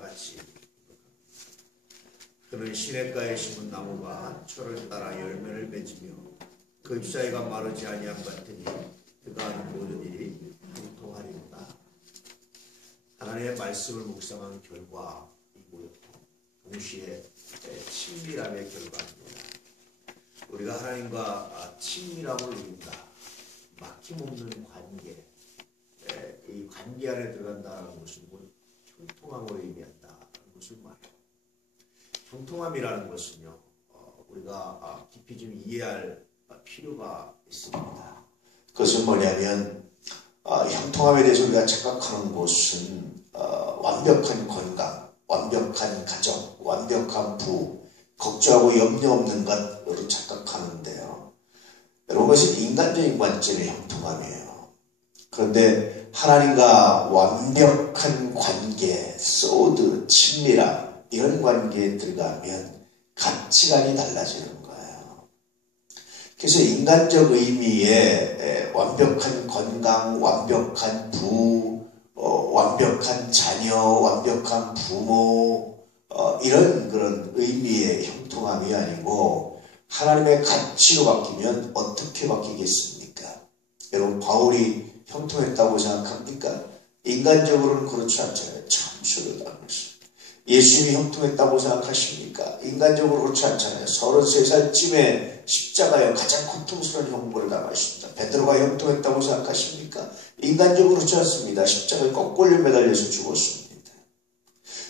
같이 그는 시냇가에 심은 나무가 철을 따라 열매를 맺으며 그 잎사귀가 마르지 아니함 같으니 그가 하는 모든 일이 형통하리로다. 하나님의 말씀을 묵상한 결과 이 모욕도 동시에 친밀함의 결과입니다. 우리가 하나님과 친밀함을 누린다. 막힘없는 관계, 이 관계 안에 들어간다는 것은 형통함을 의미한다는 것을 말해요. 형통함이라는 것은요, 우리가 깊이 좀 이해할 필요가 있습니다. 그것은 뭐냐면 형통함에 대해서 우리가 착각하는 것은 완벽한 건강, 완벽한 가정, 완벽한 부부, 걱정하고 염려 없는 것으로 착각하는데요. 여러분, 그것은 인간적인 관점의 형통함이에요. 그런데 하나님과 완벽한 관계, 소드, 친밀함, 이런 관계에 들어가면 가치관이 달라지는 거예요. 그래서 인간적 의미의 완벽한 건강, 완벽한 부, 완벽한 자녀, 완벽한 부모, 이런 그런 의미의 형통함이 아니고 하나님의 가치로 바뀌면 어떻게 바뀌겠습니까? 여러분, 바울이 형통했다고 생각합니까? 인간적으로는 그렇지 않잖아요. 참수를 하는 것입니다. 예수님이 형통했다고 생각하십니까? 인간적으로 그렇지 않잖아요. 33살쯤에 십자가에 가장 고통스러운 형벌을 당하십니다. 베드로가 형통했다고 생각하십니까? 인간적으로 그렇지 않습니다. 십자가에 거꾸로 매달려서 죽었습니다.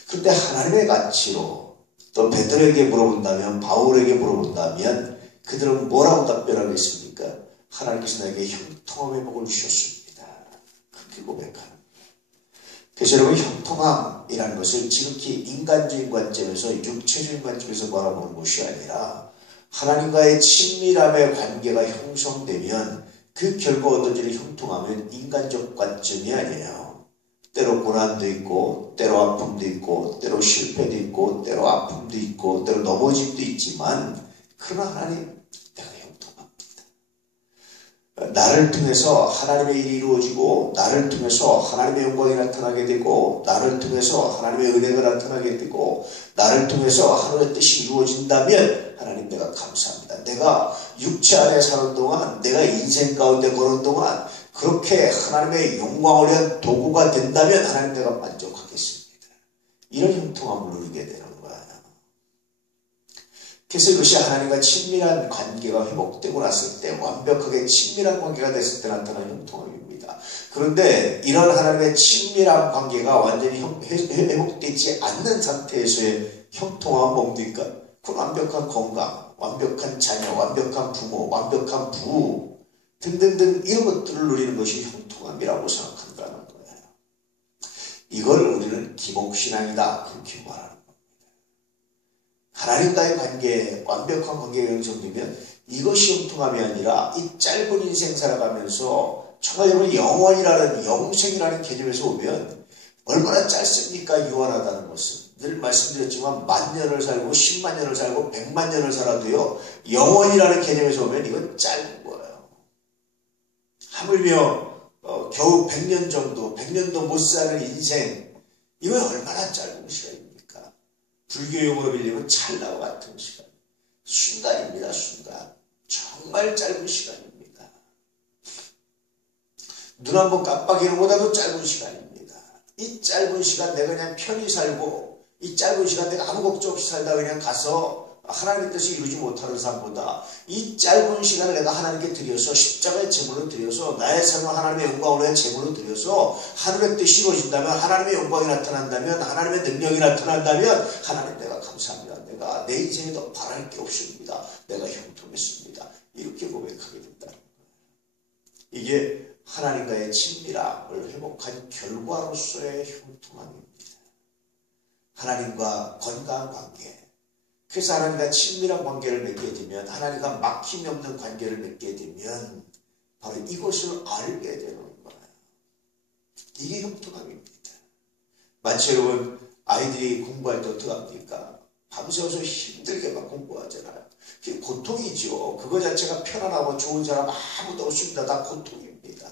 그런데 하나님의 가치로 또 베드로에게 물어본다면, 바울에게 물어본다면 그들은 뭐라고 답변하겠습니까? 하나님께서 나에게 형통함의 복을 주셨습니다. 그렇게 고백하는. 그래서 여러분, 형통함이라는 것을 지극히 인간적인 관점에서, 육체적인 관점에서 바라보는 것이 아니라 하나님과의 친밀함의 관계가 형성되면 그 결과 얻어지는 형통함은 인간적 관점이 아니에요. 때로 고난도 있고, 때로 아픔도 있고, 때로 실패도 있고, 때로 아픔도 있고, 때로 넘어짐도 있지만, 그러나 하나님, 내가 형통합니다. 나를 통해서 하나님의 일이 이루어지고, 나를 통해서 하나님의 영광이 나타나게 되고, 나를 통해서 하나님의 은혜가 나타나게 되고, 나를 통해서 하나님의 뜻이 이루어진다면 하나님, 내가 감사합니다. 내가 육체 안에 사는 동안, 내가 인생 가운데 걸은 동안 그렇게 하나님의 영광을 위한 도구가 된다면 하나님, 내가 만족하겠습니다. 이런 형통함을 누리게 되는 거예요. 그래서 이것이 하나님과 친밀한 관계가 회복되고 났을 때, 완벽하게 친밀한 관계가 됐을 때 나타나는 형통함입니다. 그런데 이런 하나님의 친밀한 관계가 완전히 회복되지 않는 상태에서의 형통함은 뭡니까? 그 완벽한 건강, 완벽한 자녀, 완벽한 부모, 완벽한 부부 등등등 이런 것들을 누리는 것이 형통함이라고 생각한다는 거예요. 이걸 우리는 기복신앙이다, 그렇게 말하는 겁니다. 하나님과의 관계, 완벽한 관계가 형성되면 이것이 형통함이 아니라 이 짧은 인생 살아가면서 정말 여러분, 영원이라는, 영생이라는 개념에서 보면 얼마나 짧습니까? 유한하다는 것은. 늘 말씀드렸지만 만년을 살고 10만 년을 살고 100만 년을 살아도요, 영원이라는 개념에서 보면 이건 짧은 거예요. 하물며 겨우 100년 정도, 100년도 못 사는 인생, 이건 얼마나 짧은 시간입니까? 불교 용어로 빌리면 찰나와 같은 시간. 순간입니다, 순간. 정말 짧은 시간입니다. 눈 한번 깜빡이는 것보다도 짧은 시간입니다. 이 짧은 시간 내가 그냥 편히 살고, 이 짧은 시간 내가 아무 걱정 없이 살다 그냥 가서 하나님의 뜻을 이루지 못하는 삶보다 이 짧은 시간을 내가 하나님께 드려서 십자가의 제물로 드려서 나의 삶을 하나님의 영광으로 위한 제물로 드려서 하나님의 뜻이 이루어진다면, 하나님의 영광이 나타난다면, 하나님의 능력이 나타난다면 하나님, 내가 감사합니다. 내가 내 인생에 더 바랄 게 없습니다. 내가 형통했습니다. 이렇게 고백하게 된다는 거예요. 이게 하나님과의 친밀함을 회복한 결과로서의 형통함입니다. 하나님과 건강한 관계. 그래서 하나님과 친밀한 관계를 맺게 되면, 하나님과 막힘이 없는 관계를 맺게 되면 바로 이것을 알게 되는 거예요. 이게 형통함입니다. 마치 여러분, 아이들이 공부할 때 어떻게 합니까? 밤새워서 힘들게 막 공부하잖아요. 그게 고통이죠. 그거 자체가 편안하고 좋은 사람 아무도 없습니다. 다 고통입니다.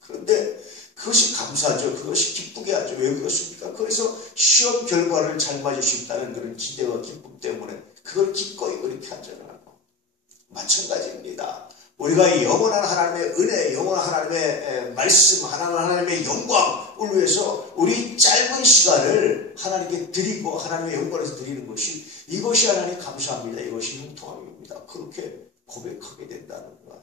그런데 그 그것이 감사하죠. 그것이 기쁘게 하죠. 왜 그렇습니까? 그래서 시험 결과를 잘 맞을 수 있다는 그런 기대와 기쁨 때문에 그걸 기꺼이 그렇게 하잖아요. 마찬가지입니다. 우리가 영원한 하나님의 은혜, 영원한 하나님의 말씀, 하나님의 영광을 위해서 우리 짧은 시간을 하나님께 드리고 하나님의 영광에서 드리는 것이, 이것이 하나님 감사합니다. 이것이 형통함입니다. 그렇게 고백하게 된다는 거예요.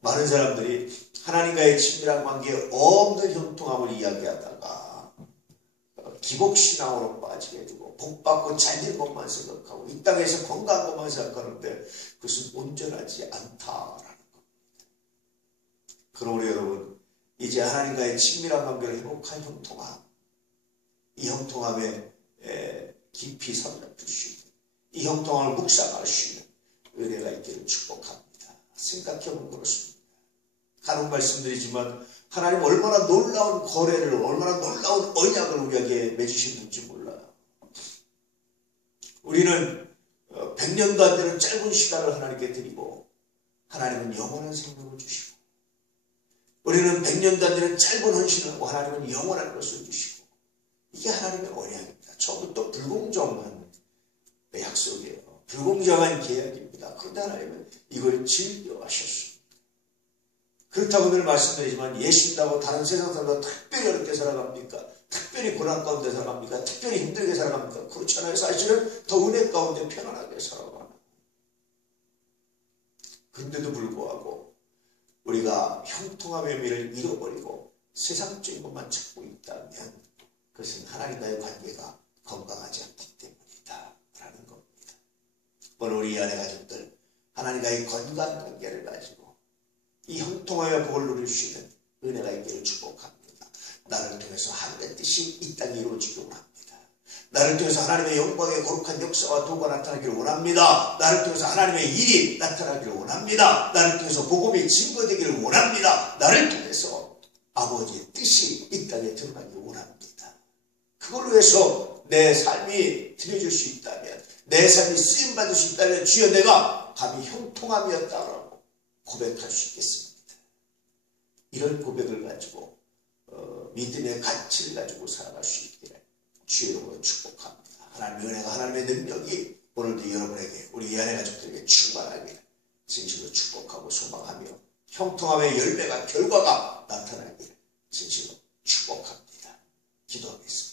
많은 사람들이 하나님과의 친밀한 관계에 없는 형통함을 이야기하다가 기복신앙으로 빠지게 되고 복받고 잘된 것만 생각하고 이 땅에서 건강한 것만 생각하는데 그것은 온전하지 않다라는 겁니다. 그러므로 여러분, 이제 하나님과의 친밀한 관계를 회복한 형통함, 이 형통함에 깊이 사로잡힐 수 있는, 이 형통함을 묵상할 수 있는 은혜가 있기를 축복합니다. 생각해보면 그렇습니다. 간혹 말씀드리지만 하나님 얼마나 놀라운 거래를, 얼마나 놀라운 언약을 우리에게 맺으셨는지 몰라요. 우리는 100년도 안 되는 짧은 시간을 하나님께 드리고 하나님은 영원한 생명을 주시고, 우리는 100년도 안 되는 짧은 헌신을 하고 하나님은 영원한 것을 주시고, 이게 하나님의 언약입니다. 처음부터 불공정한 약속이에요. 불공정한 계약입니다. 그런데 하나님은 이걸 즐겨하셨습니다. 그렇다고 늘 말씀드리지만 예수님하고 다른 세상 사람보다 특별히 어렵게 살아갑니까? 특별히 고난 가운데 살아갑니까? 특별히 힘들게 살아갑니까? 그렇지 않아요. 사실은 더 은혜 가운데 편안하게 살아가요. 그런데도 불구하고 우리가 형통함의 의미를 잃어버리고 세상적인 것만 찾고 있다면 그것은 하나님과의 관계가 건강하지 않기 때문이다 라는 겁니다. 오늘 우리 안의 가족들, 하나님과의 건강한 관계를 가지고 이 형통함의 복을 누릴 수 있는 은혜가 있기를 축복합니다. 나를 통해서 하나님의 뜻이 이 땅에 이루어지기 원합니다. 나를 통해서 하나님의 영광의 거룩한 역사와 도가 나타나기를 원합니다. 나를 통해서 하나님의 일이 나타나기를 원합니다. 나를 통해서 복음이 증거되기를 원합니다. 나를 통해서 아버지의 뜻이 이 땅에 드러나기를 원합니다. 그걸 위해서 내 삶이 드려질 수 있다면, 내 삶이 쓰임받을 수 있다면 주여 내가 감히 형통함이었다라고 고백할 수 있겠습니다. 이런 고백을 가지고 믿음의 가치를 가지고 살아갈 수 있기를 주의 이름으로 축복합니다. 하나님의 은혜가, 하나님의 능력이 오늘도 여러분에게, 우리 이 안의 가족들에게 충만하기를 진심으로 축복하고 소망하며 형통함의 열매가, 결과가 나타나기를 진심으로 축복합니다. 기도하겠습니다.